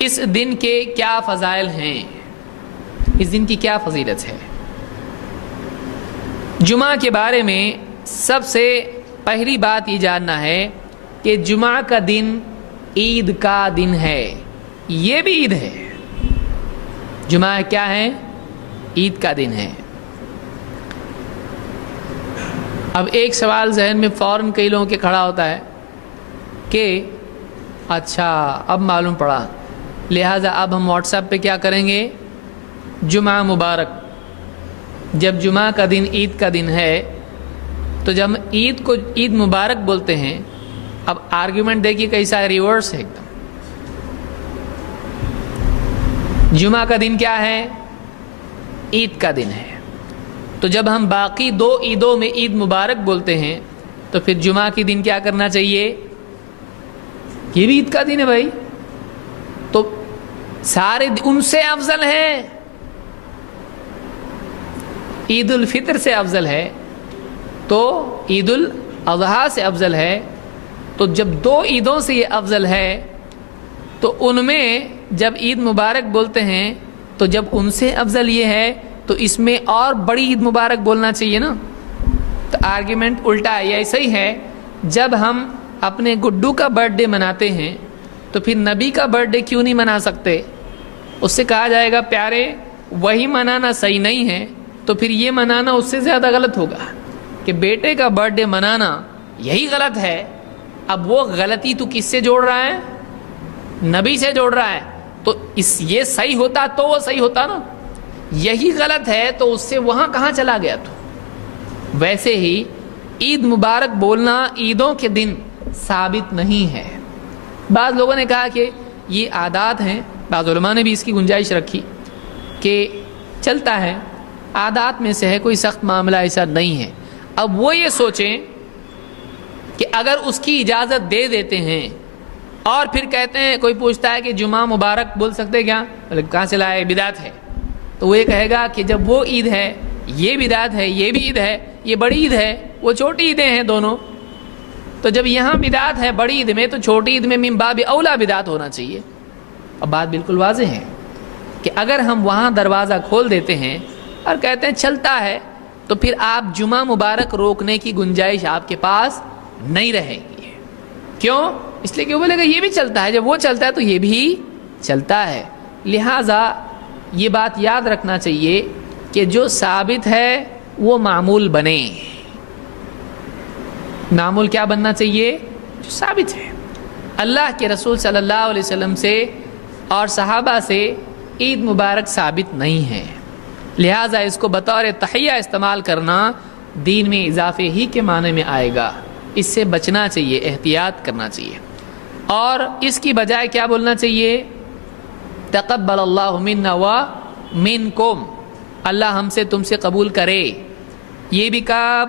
اس دن کے کیا فضائل ہیں، اس دن کی کیا فضیلت ہے۔ جمعہ کے بارے میں سب سے پہلی بات یہ جاننا ہے کہ جمعہ کا دن عید کا دن ہے، یہ بھی عید ہے۔ جمعہ کیا ہے؟ عید کا دن ہے۔ اب ایک سوال ذہن میں فوراً کئی لوگوں کے کھڑا ہوتا ہے کہ اچھا اب معلوم پڑا، لہٰذا اب ہم واٹس ایپ پہ کیا کریں گے؟ جمعہ مبارک۔ جب جمعہ کا دن عید کا دن ہے تو جب ہم عید کو عید مبارک بولتے ہیں، اب آرگیومنٹ دیکھیے کیسا ریورس ہے ایک دم۔ جمعہ کا دن کیا ہے؟ عید کا دن ہے۔ تو جب ہم باقی دو عیدوں میں عید مبارک بولتے ہیں تو پھر جمعہ کی دن کیا کرنا چاہیے؟ یہ بھی عید کا دن ہے بھائی، تو سارے ان سے افضل ہے، عید الفطر سے افضل ہے، تو عید الاضحیٰ سے افضل ہے۔ تو جب دو عیدوں سے یہ افضل ہے تو ان میں جب عید مبارک بولتے ہیں تو جب ان سے افضل یہ ہے تو اس میں اور بڑی عید مبارک بولنا چاہیے نا۔ تو آرگیومنٹ الٹا ہے، ایسا ہی ہے۔ جب ہم اپنے گڈو کا برتھ ڈے مناتے ہیں تو پھر نبی کا برتھ ڈے کیوں نہیں منا سکتے؟ اس سے کہا جائے گا پیارے وہی منانا صحیح نہیں ہے، تو پھر یہ منانا اس سے زیادہ غلط ہوگا کہ بیٹے کا برتھ ڈے منانا یہی غلط ہے۔ اب وہ غلطی تو کس سے جوڑ رہا ہے؟ نبی سے جوڑ رہا ہے۔ تو یہ صحیح ہوتا تو وہ صحیح ہوتا نا، یہی غلط ہے تو اس سے وہاں کہاں چلا گیا؟ تو ویسے ہی عید مبارک بولنا عیدوں کے دن ثابت نہیں ہے۔ بعض لوگوں نے کہا کہ یہ عادات ہیں، بعض علماء نے بھی اس کی گنجائش رکھی کہ چلتا ہے، عادات میں سے ہے، کوئی سخت معاملہ ایسا نہیں ہے۔ اب وہ یہ سوچیں کہ اگر اس کی اجازت دے دیتے ہیں اور پھر کہتے ہیں، کوئی پوچھتا ہے کہ جمعہ مبارک بول سکتے کیا؟ کہاں سے لائے؟ بدعت ہے۔ تو وہ یہ کہے گا کہ جب وہ عید ہے، یہ بدعت ہے، یہ بھی عید ہے، یہ بڑی عید ہے، وہ چھوٹی عیدیں ہیں دونوں، تو جب یہاں بدعت ہے بڑی عید میں تو چھوٹی عید میں من باب اولا بدعت ہونا چاہیے۔ اب بات بالکل واضح ہے کہ اگر ہم وہاں دروازہ کھول دیتے ہیں اور کہتے ہیں چلتا ہے، تو پھر آپ جمعہ مبارک روکنے کی گنجائش آپ کے پاس نہیں رہے گی۔ کیوں؟ اس لیے کہ وہ بولے گا یہ بھی چلتا ہے، جب وہ چلتا ہے تو یہ بھی چلتا ہے۔ لہٰذا یہ بات یاد رکھنا چاہیے کہ جو ثابت ہے وہ معمول بنے۔ معمول کیا بننا چاہیے؟ جو ثابت ہے۔ اللہ کے رسول صلی اللہ علیہ وسلم سے اور صحابہ سے عید مبارک ثابت نہیں ہے، لہٰذا اس کو بطور تحیہ استعمال کرنا دین میں اضافے ہی کے معنی میں آئے گا۔ اس سے بچنا چاہیے، احتیاط کرنا چاہیے، اور اس کی بجائے کیا بولنا چاہیے؟ تقبل اللہ منا و منکم، اللہ ہم سے تم سے قبول کرے۔ یہ بھی کہا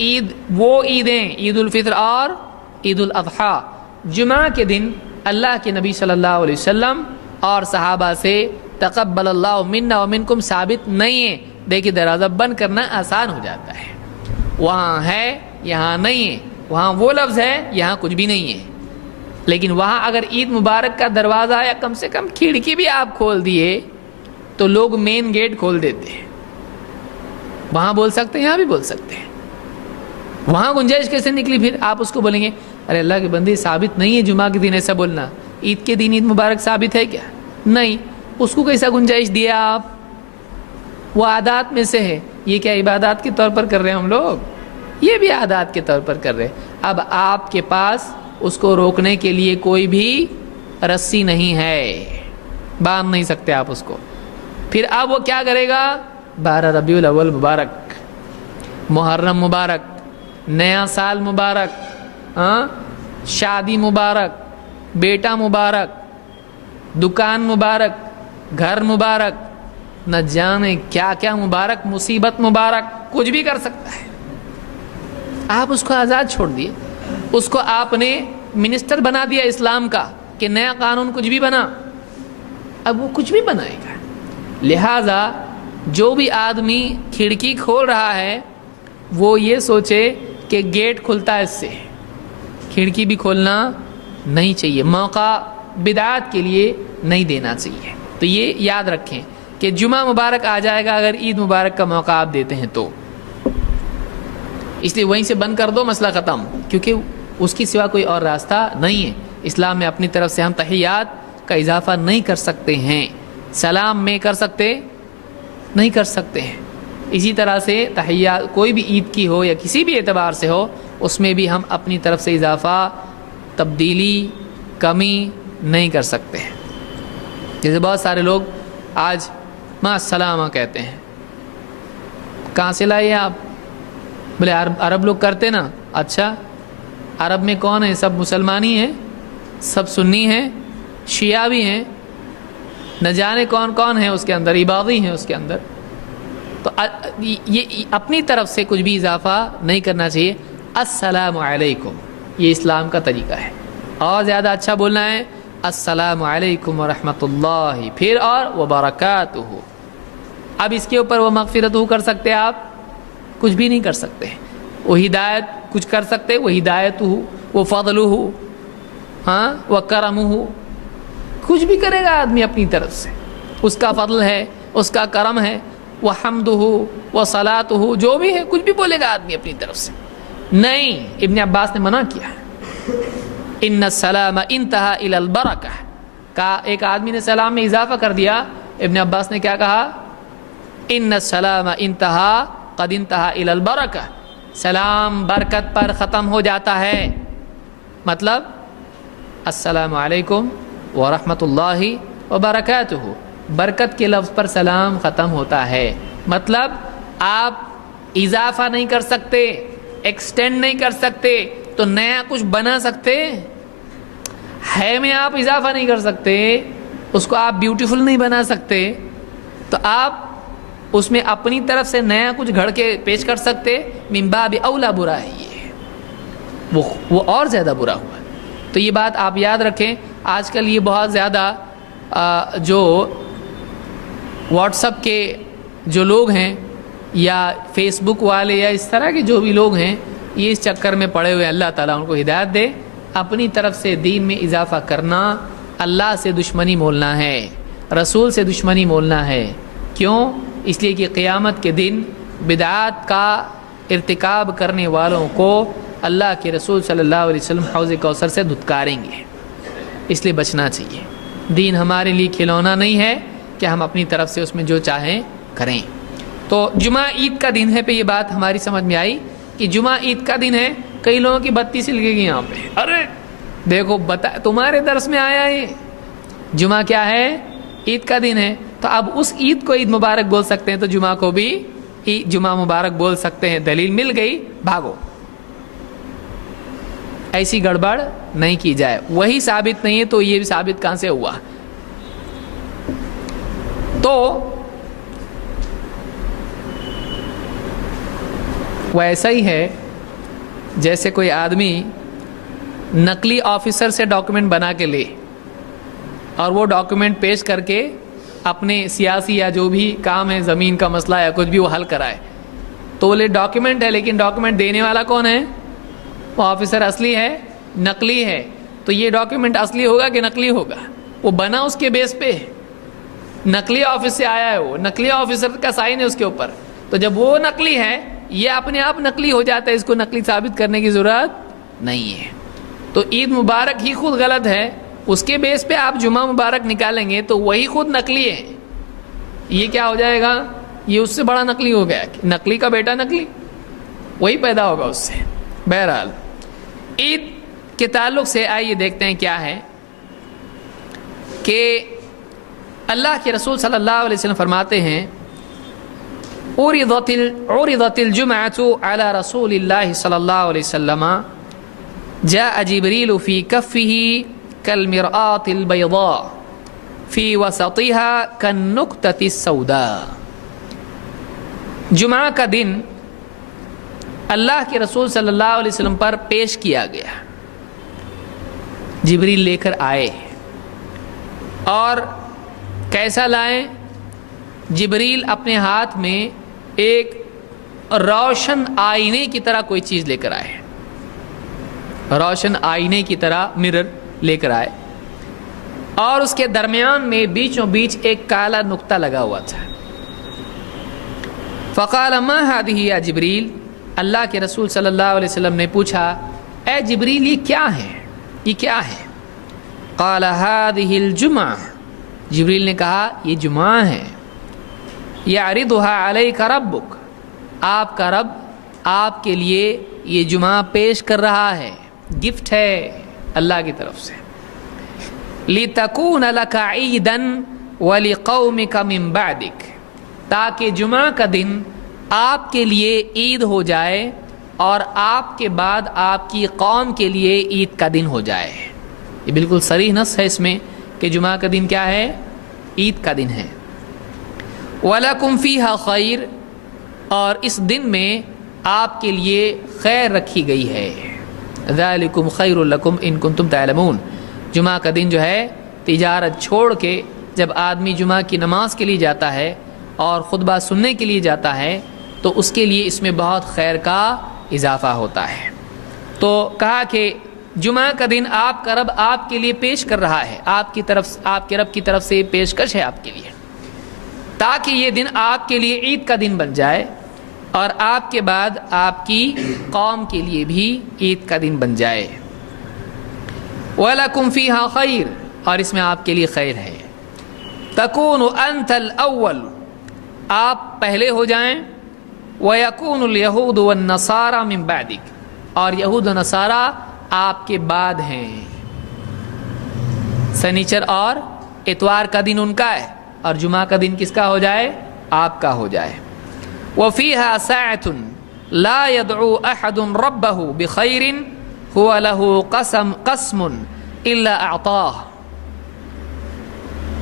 عید، وہ عیدیں عید الفطر اور عید الاضحیٰ، جمعہ کے دن اللہ کے نبی صلی اللہ علیہ وسلم اور صحابہ سے تقبل اللہ منا و منکم ثابت نہیں ہے۔ دیکھیے دروازہ بند کرنا آسان ہو جاتا ہے، وہاں ہے یہاں نہیں ہے، وہاں وہ لفظ ہے یہاں کچھ بھی نہیں ہے۔ لیکن وہاں اگر عید مبارک کا دروازہ یا کم سے کم کھڑکی بھی آپ کھول دیے تو لوگ مین گیٹ کھول دیتے ہیں، وہاں بول سکتے ہیں، یہاں بھی بول سکتے ہیں۔ وہاں گنجائش کیسے نکلی؟ پھر آپ اس کو بولیں گے ارے اللہ کے بندے ثابت نہیں ہے جمعہ کے دن ایسا بولنا، عید کے دن عید مبارک ثابت ہے کیا؟ نہیں، اس کو کیسا گنجائش دیا آپ؟ وہ عادات میں سے ہے۔ یہ کیا عبادات کے طور پر کر رہے ہیں ہم لوگ؟ یہ بھی عادات کے طور پر کر رہے ہیں۔ اب آپ کے پاس اس کو روکنے کے لیے کوئی بھی رسی نہیں ہے، باندھ نہیں سکتے آپ اس کو۔ پھر اب وہ کیا کرے گا؟ 12 ربیع الاول مبارک، محرم مبارک، نیا سال مبارک، شادی مبارک، بیٹا مبارک، دکان مبارک، گھر مبارک، نہ جانے کیا کیا مبارک، مصیبت مبارک، کچھ بھی کر سکتا ہے۔ آپ اس کو آزاد چھوڑ دیے، اس کو آپ نے منسٹر بنا دیا اسلام کا کہ نیا قانون کچھ بھی بنا، اب وہ کچھ بھی بنائے گا۔ لہٰذا جو بھی آدمی کھڑکی کھول رہا ہے وہ یہ سوچے کہ گیٹ کھلتا ہے اس سے، کھڑکی بھی کھولنا نہیں چاہیے۔ موقع بدعات کے لیے نہیں دینا چاہیے. تو یہ یاد رکھیں کہ جمعہ مبارک آ جائے گا اگر عید مبارک کا موقع آپ دیتے ہیں تو، اس لیے وہیں سے بند کر دو، مسئلہ ختم، کیونکہ اس کی سوا کوئی اور راستہ نہیں ہے. اسلام میں اپنی طرف سے ہم تحیات کا اضافہ نہیں کر سکتے ہیں، سلام میں کر سکتے نہیں کر سکتے ہیں. اسی طرح سے تحیات کوئی بھی عید کی ہو یا کسی بھی اعتبار سے ہو، اس میں بھی ہم اپنی طرف سے اضافہ، تبدیلی، کمی نہیں کر سکتے ہیں. جیسے بہت سارے لوگ آج مع السلامہ کہتے ہیں. کہاں سے لائے آپ؟ بولے عرب لوگ کرتے نا. اچھا، عرب میں کون ہے؟ سب مسلمانی ہیں، سب سنی ہیں، شیعہ بھی ہیں، نہ جانے کون کون ہے اس کے اندر، عبادی ہیں اس کے اندر. تو یہ اپنی طرف سے کچھ بھی اضافہ نہیں کرنا چاہیے. السلام علیکم، یہ اسلام کا طریقہ ہے. اور زیادہ اچھا بولنا ہے السلام علیکم ورحمۃ اللہ، پھر اور وبرکاتہ. اب اس کے اوپر وہ مغفرت کر سکتے آپ؟ کچھ بھی نہیں کر سکتے. وہ ہدایت کچھ کر سکتے؟ وہ ہدایت ہو، وہ فضل ہو، ہاں، وہ کرم ہو. کچھ بھی کرے گا آدمی اپنی طرف سے، اس کا فضل ہے، اس کا کرم ہے، وہ حمد ہو، وہ صلاۃ ہو، جو بھی ہے کچھ بھی بولے گا آدمی اپنی طرف سے. نہیں، ابن عباس نے منع کیا ہے. ان السلام انتہا الی البرکہ، کہا ایک آدمی نے سلام میں اضافہ کر دیا. ابن عباس نے کیا کہا؟ ان السلام انتہا قد انتہا الی البرکہ، سلام برکت پر ختم ہو جاتا ہے. مطلب السلام علیکم ورحمۃ اللہ وبرکاتہ، برکت کے لفظ پر سلام ختم ہوتا ہے. مطلب آپ اضافہ نہیں کر سکتے، ایکسٹینڈ نہیں کر سکتے، تو نیا کچھ بنا سکتے ہے میں آپ اضافہ نہیں کر سکتے، اس کو آپ بیوٹیفل نہیں بنا سکتے، تو آپ اس میں اپنی طرف سے نیا کچھ گھڑ کے پیش کر سکتے. من باب اولا برا ہے یہ، وہ اور زیادہ برا ہوا ہے. تو یہ بات آپ یاد رکھیں. آج کل یہ بہت زیادہ جو واٹس ایپ کے جو لوگ ہیں یا فیس بک والے یا اس طرح کے جو بھی لوگ ہیں، یہ اس چکر میں پڑے ہوئے. اللہ تعالیٰ ان کو ہدایت دے. اپنی طرف سے دین میں اضافہ کرنا اللہ سے دشمنی مولنا ہے، رسول سے دشمنی مولنا ہے. کیوں؟ اس لیے کہ قیامت کے دن بدعات کا ارتکاب کرنے والوں کو اللہ کے رسول صلی اللہ علیہ وسلم حوض کوثر سے دھتکاریں گے. اس لیے بچنا چاہیے. دین ہمارے لیے کھلونا نہیں ہے کہ ہم اپنی طرف سے اس میں جو چاہیں کریں. تو جمعہ عید کا دن ہے پہ یہ بات ہماری سمجھ میں آئی کہ جمعہ عید کا دن ہے. کئی لوگوں کی بتی سے لگے گی یہاں پہ، ارے دیکھو بتا تمہارے درس میں آیا ہے جمعہ کیا ہے؟ عید کا دن ہے. تو اب اس عید کو عید مبارک بول سکتے ہیں تو جمعہ کو بھی جمعہ مبارک بول سکتے ہیں. دلیل مل گئی، بھاگو. ایسی گڑبڑ نہیں کی جائے. وہی ثابت نہیں ہے تو یہ بھی ثابت کہاں سے ہوا؟ تو ویسا ہی ہے جیسے کوئی آدمی نقلی آفیسر سے ڈاکومنٹ بنا کے لے اور وہ ڈاکومنٹ پیش کر کے اپنے سیاسی یا جو بھی کام ہے، زمین کا مسئلہ یا کچھ بھی، وہ حل کرائے. تو وہ ڈاکومنٹ ہے، لیکن ڈاکومنٹ دینے والا کون ہے؟ وہ آفیسر اصلی ہے، نقلی ہے. تو یہ ڈاکومنٹ اصلی ہوگا کہ نقلی ہوگا؟ وہ بنا اس کے بیس پہ، نقلی آفس سے آیا ہے، وہ نقلی آفیسر کا سائن ہے اس کے اوپر. تو جب وہ نقلی ہے، یہ اپنے آپ نقلی ہو جاتا ہے، اس کو نقلی ثابت کرنے کی ضرورت نہیں ہے. تو عید مبارک ہی خود غلط ہے، اس کے بیس پہ آپ جمعہ مبارک نکالیں گے تو وہی خود نقلی ہے. یہ کیا ہو جائے گا؟ یہ اس سے بڑا نقلی ہو گیا. نقلی کا بیٹا نقلی، وہی پیدا ہوگا اس سے. بہرحال عید کے تعلق سے آئیے دیکھتے ہیں کیا ہے کہ اللہ کے رسول صلی اللہ علیہ وسلم فرماتے ہیں عرضت الجمعۃ علی رسول اللہ صلی اللہ علیہ وسلم جاء جبریل فی کفہ کالمرآۃ البیضاء فی وسطها کالنکتۃ السوداء. جمعہ کا دن اللہ کے رسول صلی اللہ علیہ وسلم پر پیش کیا گیا. جبریل لے کر آئے، اور کیسا لائیں؟ جبریل اپنے ہاتھ میں ایک روشن آئینے کی طرح کوئی چیز لے کر آئے، روشن آئینے کی طرح مرر لے کر آئے. اور اس کے درمیان میں بیچوں بیچ ایک کالا نقطہ لگا ہوا تھا. فقال ما هذه یا جبریل، اللہ کے رسول صلی اللہ علیہ وسلم نے پوچھا اے جبریل یہ کیا ہے، یہ کیا ہے؟ قال هذه الجمعہ، جبریل نے کہا یہ جمعہ ہے. یعرضها علیک ربک، آپ کا رب آپ کے لیے یہ جمعہ پیش کر رہا ہے، گفٹ ہے اللہ کی طرف سے. لِتَكُونَ لَكَ عِيدًا وَلِقَوْمِكَ مِن بَعْدِكَ، تاکہ جمعہ کا دن آپ کے لیے عید ہو جائے اور آپ کے بعد آپ کی قوم کے لیے عید کا دن ہو جائے. یہ بالکل صریح نص ہے اس میں کہ جمعہ کا دن کیا ہے، عید کا دن ہے. وَلَكُمْ فِيهَا خَيْرٌ، اور اس دن میں آپ کے لیے خیر رکھی گئی ہے. ذَلِكُمْ خَيْرٌ لَكُمْ إِن كُنتُمْ تَعْلَمُونَ، جمعہ کا دن جو ہے تجارت چھوڑ کے جب آدمی جمعہ کی نماز کے لیے جاتا ہے اور خطبہ سننے کے لیے جاتا ہے تو اس کے لیے اس میں بہت خیر کا اضافہ ہوتا ہے. تو کہا کہ جمعہ کا دن آپ کا رب آپ کے لیے پیش کر رہا ہے، آپ کی طرف، آپ کے رب کی طرف سے پیشکش ہے آپ کے لیے، تاکہ یہ دن آپ کے لیے عید کا دن بن جائے اور آپ کے بعد آپ کی قوم کے لیے بھی عید کا دن بن جائے. وَلَكُمْ فِيهَا خَيْرٌ، اور اس میں آپ کے لیے خیر ہے. تَكُونُ أَنْتَ الْأَوَّلُ، آپ پہلے ہو جائیں. وَيَكُونُ الْيَهُودُ وَالنَّصَارَى مِن بَعْدِكَ، اور یہود و نصارہ آپ کے بعد ہیں. سنیچر اور اتوار کا دن ان کا ہے اور جمعہ کا دن کس کا ہو جائے، آپ کا ہو جائے. وَفِيهَا سَاعَةٌ لَا يَدْعُو أَحَدٌ رَبَّهُ بِخَيْرٍ هُوَ لَهُ قَسْمٌ إِلَّا أَعْطَاهُ،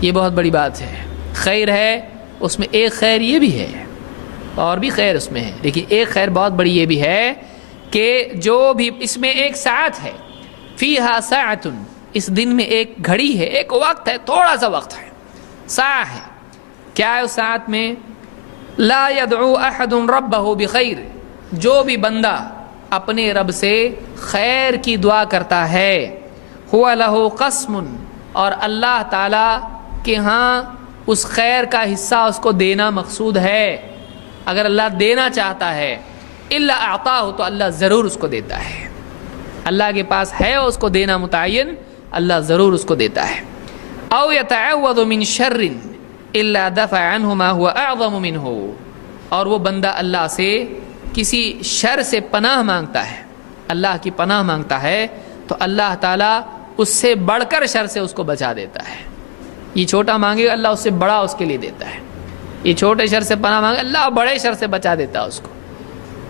یہ بہت بڑی بات ہے. خیر ہے اس میں، ایک خیر یہ بھی ہے اور بھی خیر اس میں ہے، لیکن ایک خیر بہت بڑی یہ بھی ہے کہ جو بھی اس میں ایک ساعت ہے. فیہا ساعت، اس دن میں ایک گھڑی ہے، ایک وقت ہے، تھوڑا سا وقت ہے، ساعت ہے. کیا ہے اس ساعت میں؟ لا يدعو احد ربہ بخیر، جو بھی بندہ اپنے رب سے خیر کی دعا کرتا ہے. هو له قسم، اور اللہ تعالی کے ہاں اس خیر کا حصہ اس کو دینا مقصود ہے. اگر اللہ دینا چاہتا ہے الا اعطاہ، تو اللہ ضرور اس کو دیتا ہے. اللہ کے پاس ہے اس کو دینا متعین، اللہ ضرور اس کو دیتا ہے. او یتعوذ من شر الا دفع عنہ ما هو اعظم منہ، اور وہ بندہ اللہ سے کسی شر سے پناہ مانگتا ہے، اللہ کی پناہ مانگتا ہے تو اللہ تعالیٰ اس سے بڑھ کر شر سے اس کو بچا دیتا ہے. یہ چھوٹا مانگے گا، اللہ اس سے بڑا اس کے لیے دیتا ہے. یہ چھوٹے شر سے پناہ مانگے، اللہ بڑے شر سے بچا دیتا ہے اس کو.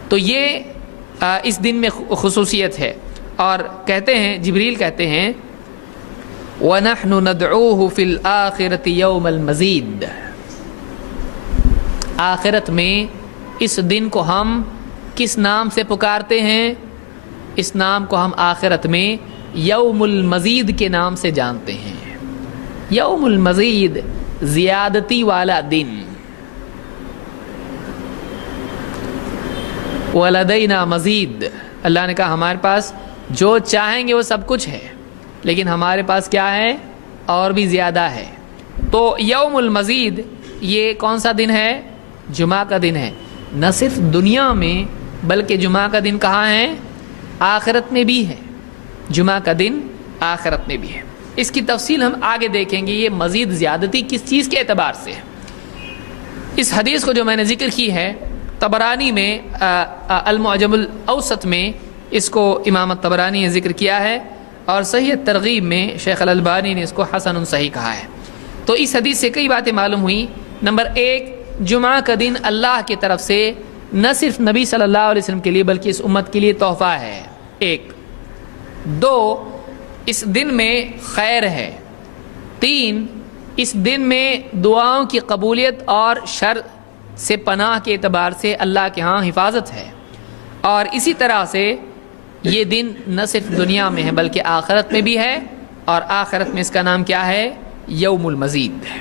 تو یہ اس دن میں خصوصیت ہے. اور کہتے ہیں، جبریل کہتے ہیں وَنَحْنُ نَدْعُوهُ فِي الْآخِرَةِ يَوْمَ الْمَزِيدِ، آخرت میں اس دن کو ہم کس نام سے پکارتے ہیں؟ اس نام کو ہم آخرت میں یوم المزید کے نام سے جانتے ہیں. یوم المزید، زیادتی والا دن. وَلَدَيْنَا مزید، اللہ نے کہا ہمارے پاس جو چاہیں گے وہ سب کچھ ہے، لیکن ہمارے پاس کیا ہے؟ اور بھی زیادہ ہے. تو یوم المزید یہ کون سا دن ہے؟ جمعہ کا دن ہے. نہ صرف دنیا میں بلکہ جمعہ کا دن کہاں ہے؟ آخرت میں بھی ہے. جمعہ کا دن آخرت میں بھی ہے. اس کی تفصیل ہم آگے دیکھیں گے. یہ مزید زیادتی کس چیز کے اعتبار سے ہے؟ اس حدیث کو جو میں نے ذکر کی ہے، طبرانی میں المعجم الاوسط میں اس کو امام طبرانی نے ذکر کیا ہے، اور صحیح ترغیب میں شیخ الالبانی نے اس کو حسن صحیح کہا ہے. تو اس حدیث سے کئی باتیں معلوم ہوئیں. نمبر ایک، جمعہ کا دن اللہ کی طرف سے نہ صرف نبی صلی اللہ علیہ وسلم کے لیے بلکہ اس امت کے لیے تحفہ ہے. ایک. دو، اس دن میں خیر ہے. تین، اس دن میں دعاؤں کی قبولیت اور شر سے پناہ کے اعتبار سے اللہ کے ہاں حفاظت ہے. اور اسی طرح سے یہ دن نہ صرف دنیا میں ہے بلکہ آخرت میں بھی ہے، اور آخرت میں اس کا نام کیا ہے؟ یوم المزید ہے.